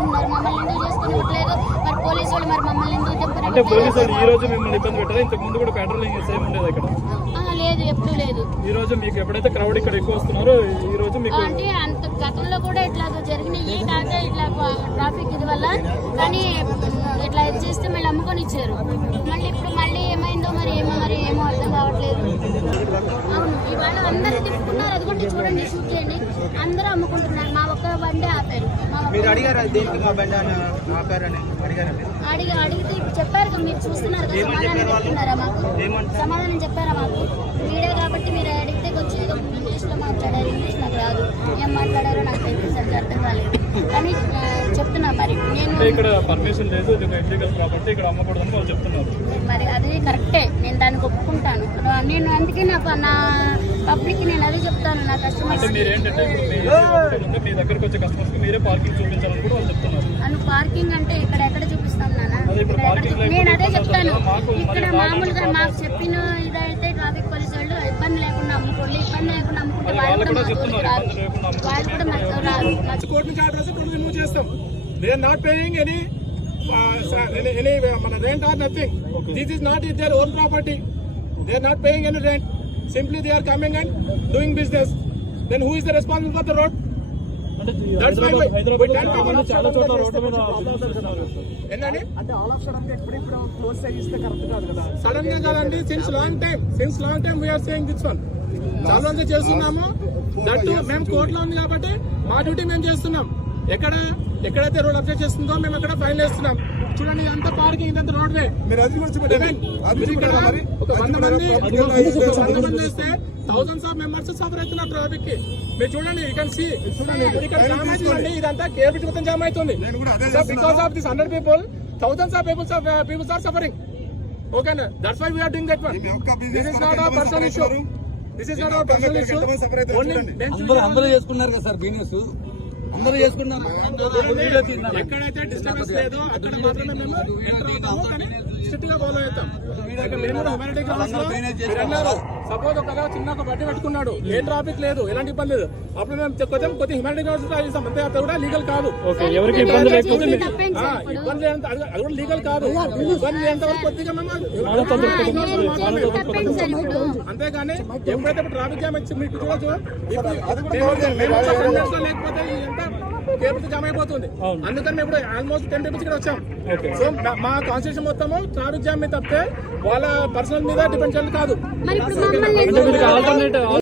చేసుకుంటున్నారు మమ్మల్ని ఎందుకు చేసుకున్నట్లేదు మరి పోలీసు వాళ్ళు మరి మమ్మల్ని ఎందుకు అంటే పోలీసు వాళ్ళు ఈ చెప్పారు రోజు మిమ్మల్ని ఇబ్బంది పెట్టారు? ఇంతకు ముందు కూడా పెట్రోలింగ్ సేమ్ ఉండేది ఇక్కడ లేదు ఎప్పుడు లేదు. ఈ రోజు మీకు ఎప్పుడైతే క్రౌడ్ ఇక్కడ ఎక్కువ వస్తున్నారో ఈ రోజు మీకు అంటే అంత గతంలో కూడా ఇట్లా జరిగినాయి కాక ఇట్లా ట్రాఫిక్ ఇది వల్ల. కానీ ఇట్లా ఇది చేస్తే మళ్ళీ అమ్ముకొని ఇచ్చారు. మళ్ళీ ఇప్పుడు మళ్ళీ ఏమైందో మరి ఏమో మరి ఏమో అర్థం కావట్లేదు. అవును ఇవాళ అందరూ తిప్పుకున్నారు చూడండి షూట్ చేయండి అందరూ అమ్ముకుంటున్నారు. మా ఒక్క బండి ఆపారు మా ఒక్క- మీరు అడిగారా దేనికి మా బండి అని ఆపారని? అడిగారా మీరు? అడిగి అడిగితే ఇప్పుడు చెప్పారు కదా మీరు చూస్తున్నారు కదా సమాధానం చెప్తున్నారా మాకు? సమాధానం చెప్పారా మాకు? మీడియా కాబట్టి మీరు అడిగితే కొంచెం ఇంగ్లీష్లో మాట్లాడారు ఇంగ్లీష్ నాకు రాదు. ఏం మాట్లాడారో నాకు తెలియదు సరిగ్గా అర్థం కాలేదు. కానీ చెప్తున్నా మరి. నేను అంటే ఇక్కడ పర్మిషన్ లేదు ఇది ఒక ఇల్లీగల్ ప్రాపర్టీ ఇక్కడ అమ్మకూడదని వాళ్ళు చెప్తున్నారు. మరి అది కరెక్టే. నేను దానికి ఒప్పుకుంటాను. నేను అందుకే నా నా పబ్లిక్ నేను అదే చెప్తాను నా అంటే కస్టమర్స్ మీరు ఏంటంటే ఇప్పుడు మీ దగ్గరకు వచ్చే కస్టమర్స్కి మీరే పార్కింగ్ చూపించాలని కూడా చెప్తున్నారు. అను పార్కింగ్ అంటే ఇక్కడ ఎక్కడ చూపిస్తాం నాన్న? నేను అదే చెప్తాను. మాకు ఇక్కడ మామూలుగా మాకు చెప్పిన ఇదైతే ట్రాఫిక్ పోలీసు వాళ్ళు ఇబ్బంది లేకుండా అమ్ముకోండి ఇబ్బంది లేకుండా అమ్ముకుంటే వాళ్ళు కూడా చెప్తున్నారు, రాదు. వాళ్ళు కూడా మాతో రాదు. కోర్టు నుంచి ఆర్డర్ వస్తే కోర్టు రిమూవ్ చేస్తాం they are not paying any any మన rent or nothing this is not is their own property they are not paying any rent simply they are coming and doing business then who is the responsible for the road అంటే That's why Hyderabad can't చాలా చోట్ల రోడ్ల మీద business. ఏంటండి అంటే all of సడన్గా ఎప్పుడెప్పుడు close చేయిస్తే కరెక్ట్ కాదు కదా. సడన్గా కాదండి since long time since long time we are saying this one చాలా రోజులు చేస్తున్నాము. దట్టు మేము కోర్టులో ఉంది కాబట్టి మా డ్యూటీ మేము చేస్తున్నాం. ఎక్కడ ఎక్కడైతే రోడ్ అబ్జెక్ట్ చేస్తుందో మేము అక్కడ ఫైన్ వేస్తున్నాం చూడండి ఇదంతా పార్కింగ్ ఇదంతా రోడ్ వే మీరు అది. ఒక వంద మంది వంద మంది వస్తే థౌసండ్స్ ఆఫ్ మెంబర్స్ సఫర్ అవుతున్నారు ట్రాఫిక్కి. మీరు చూడండి యూ కెన్ సీ చూడండి. ఇక్కడ జామ్ అవుతుందండి ఇదంతా కేబిట్ మొత్తం జామ్ అవుతుంది. Because of this hundred people thousands of peoples peoples are suffering ఓకేనా that's why we are doing that one this is not our personal issue this is not our personal issue only అందరూ చేసుకున్నారు కదా sir business అందరూ చేసుకున్నారు ఎక్కడైతే disturbance లేదో అక్కడ మాత్రమే మేము ఎంటర్ అవుతాము. కానీ స్ట్రిక్ట్గా ఫాలో అవుతాం మేము హ్యూమానిటీ సపోజ్ ఒక చిన్న ఒక బట్టి పెట్టుకున్నాడు ఏ ట్రాఫిక్ లేదు ఎలాంటి ఇబ్బంది లేదు. అప్పుడు మేము కొద్దిగా కొద్దిగా హ్యూమానిటీ ఇస్తాం అంతే అది కూడా లీగల్ కాదు. ఓకే ఎవరికి ఇబ్బంది? ఇబ్బంది అది కూడా లీగల్ కాదు. ఇబ్బంది వరకు కొద్దిగా మేము అంతేగాని ఎప్పుడైతే ట్రాఫిక్ జామ్ వచ్చి మీకు చూడొచ్చు. ఇప్పుడు మేము- మేము ఒక 10 minutes లో లేకపోతే ఎంత కేబుల్ జామ్ అయిపోతుంది. అందుకని మేము ఇప్పుడు ఆల్మోస్ట్ టెన్ రూపీస్ ఇక్కడ వచ్చాం. సో మా- మా కాన్స్టిట్యూషన్ మొత్తము ట్రాఫిక్ జామ్ మీద తప్పితే వాళ్ళ పర్సనల్ మీద డిపెండ్ చేయాలి కాదు.